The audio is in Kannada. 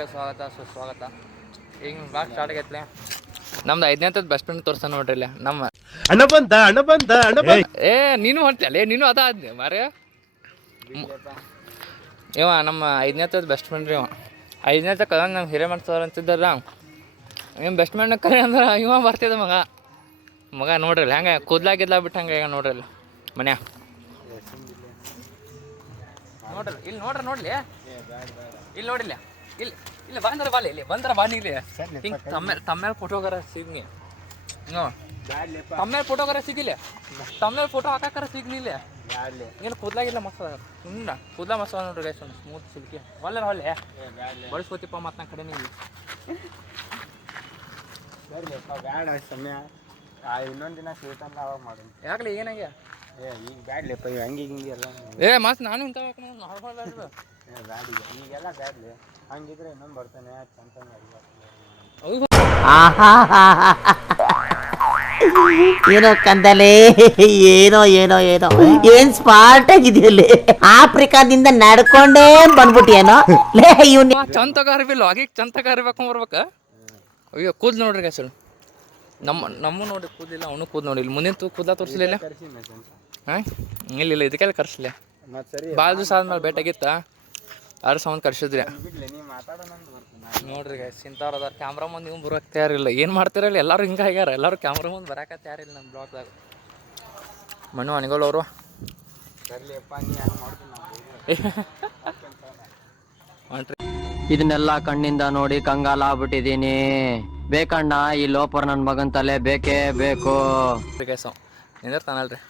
ಎಲ್ಲರಿಗೆ ಸ್ವಾಗತ ಸುಸ್ವಾಗತ. ಈಗ ಬ್ಲಾಗ್ ಸ್ಟಾರ್ಟ್ ಆಗೈತ್ಲೆ. ನಮ್ದು 5ನೇ ಬೆಸ್ಟ್ ಫ್ರೆಂಡ್ ತೋರಿಸ್ತಾನೆ ನೋಡ್ರಿ ಇಲ್ಲಿ. ನಮ್ಮ ಅಣ್ಣ ಬಂದ ಏ ನೀನು ಹೊಂಟಲೆ, ನೀನು ಅದ ಆದ್ನೆ ಮಾರೇ. ಇವ ನಮ್ಮ 5ನೇ ಬೆಸ್ಟ್ ಫ್ರೆಂಡ್ ರೀ. ಇವ 5ನೇ ಕಲ ನಮ್ಮ ಹಿರೇಮಠ ಸರ್ ಅಂತಿದ್ದಾರ. ಇವ್ ಬೆಸ್ಟ್ ಫ್ರೆಂಡ್ ಕರೆ ಅಂದ್ರೆ ಇವ ಬರ್ತಿದ್ದ ಮಗ ನೋಡ್ರಿ ಹೆಂಗೆ ಕೂದ್ಲಾಗಿದ್ಲ ಬಿಟ್ಟು ಹಂಗೆ ಈಗ ನೋಡ್ರಿ ಇಲ್ಲಿ ಮನ್ಯಾ ನೋಡ್ರಿ ಇಲ್ಲಿ ನೋಡ್ಲಿ ಇಲ್ಲಿ ನೋಡಿಲ್ಲ ಇಲ್ಲಿ ಬಂದ್ರೆ ಬಾಲಿ ಇಲ್ಲಿ ಬಂದ್ರೆ ಬಾಲಿ ಇಲ್ಲಿ ಹಿಂಗೆ ತಮ್ಮೇಲೆ ಫೋಟೋಗಾರ ಸಿಗ್ನಿ ತಮ್ಮೇಲೆ ಫೋಟೋಗಾರ ಸಿಗಿಲ್ಲ ತಮ್ಮೇಲೆ ಫೋಟೋ ಹಾಕಾಕಾರ ಸಿಗ್ಲಿಲ್ಲ ಏನು ಕೂದ್ಲಾಗಿಲ್ಲ ಮಸ್ತ್ ಕೂದ್ಲ ಮಸ್ತ್ ನೋಡ್ರಿ ಗೈಸ್ ಸ್ಮೂತ್ ಸಿಲ್ಕಿ ಒಳ್ಳೆ ಬಳಸ್ಕೋತಿಪ್ಪ ಮತ್ತು ನನ್ನ ಕಡೆ ನೀವು ಬ್ಯಾಡ ಸಮಯ ಇನ್ನೊಂದು ದಿನ ಸಿಗುತ್ತಲ್ಲ ಅವಾಗ ಮಾಡೋಣ. ಯಾಕಲೆ ಏನಾಗ್ಯ ಈಗ ಬ್ಯಾಡ್ಲಿಪ್ಪ ಇವ್ ಹಿಂಗೆ ಎಲ್ಲ ಮಸ್ತ್ ನಾನು ಇಂಥ ಬ್ಯಾಡ ಈಗೆಲ್ಲ ಬ್ಯಾಡ್ಲಿ ಹಂಗಿದ್ರೆ ಇನ್ನೊಂದು ಬರ್ತಾನೆ ಚಂತಂಗ ಏನೋ ಕಂದಲೆ ಏನೋ ಏನ್ ಸ್ಮಾರ್ಟ್ ಆಗಿದೆಯಲ್ಲಿ ಆಫ್ರಿಕಾದಿಂದ ನಡ್ಕೊಂಡೇ ಬಂದ್ಬಿಟ್ಟಿಯೇನೋ ಲೇ ಇವ್ನ ಚಂತಗಾರ ಬಿ ಲಾಗಿಗೆ ಚಂತಗಾರ ಬರ್ಬೇಕ. ಅಯ್ಯೋ ಕೂದ್ ನೋಡ್ರಿ ಹೆಸರು ನಮ್ಮ ನೋಡಿ ಕೂದಿಲ್ಲ ಅವನು ಕೂದ್ ನೋಡಿ ಇಲ್ಲಿ ಮುಂದಿನ ಕೂದಲ ತೋರಿಸಲಿಲ್ಲ. ಹಾಂ ಇಲ್ಲ ಇದಕ್ಕೆಲ್ಲ ಕರ್ಸಲಿಲ್ಲ. ಭಾಳ ದಿವಸ ಆದ್ಮೇಲೆ ಭೇಟಿಯಾಗಿತ್ತ ಯಾರು ಸಂಬಂಧ ಕರ್ಸಿದ್ರಿ ನೋಡ್ರಿ ಗೈಸ್ ಇಂಥವ್ರು ಅದಾರ. ಕ್ಯಾಮ್ರಾ ಮುಂದೆ ನೀವು ಬರೋಕೆ ತಯಾರಿಲ್ಲ. ಏನು ಮಾಡ್ತಿರಲ್ಲ ಎಲ್ಲರೂ ಹಿಂಗೆ ಆಗ್ಯಾರ. ಎಲ್ಲರೂ ಕ್ಯಾಮ್ರಾ ಮುಂದೆ ಬರೋಕೆ ತಯಾರಿಲ್ಲ ನಮ್ಮ ಬ್ಲಾಗ್ದಾಗ. ಮಣ್ಣು ಅನಿಗೋಲ್ ಅವರು ಇದನ್ನೆಲ್ಲ ಕಣ್ಣಿಂದ ನೋಡಿ ಕಂಗಾಲ ಆಗ್ಬಿಟ್ಟಿದೀನಿ. ಬೇಕಣ್ಣ ಈ ಲೋಪರ್ ನನ್ನ ಮಗನ್ ತಲೆ ಬೇಕೇ ಬೇಕು. ಗೈಸ್ ನಿಂದಿರ್ತಾನಲ್ರಿ